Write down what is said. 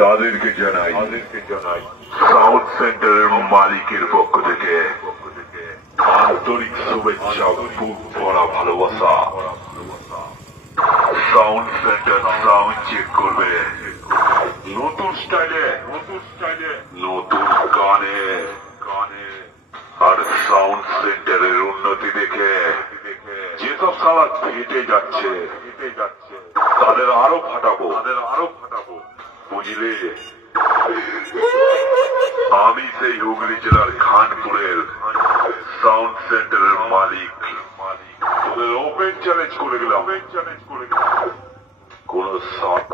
তাদেরকে জানাই সাউন্ড সেন্টারের মালিকের পক্ষ থেকে আন্তরিক শুভেচ্ছা, বুক ভরা ভালোবাসা। সাউন্ড সেন্টার সাউন্ড চেক করবে নতুন স্টাইলে, নতুন গানে। আর সাউন্ড সেন্টারের উন্নতি দেখে যেসব সালা ফেটে যাচ্ছে তাদের আরো ফাটাবো, বুঝলে? আমি সেই হুগলি জেলার খানপুরের সাউন্ড সেন্টারের মালিক। তোদের ওপেন চ্যালেঞ্জ করে গেলাম, কোন সাউন্ড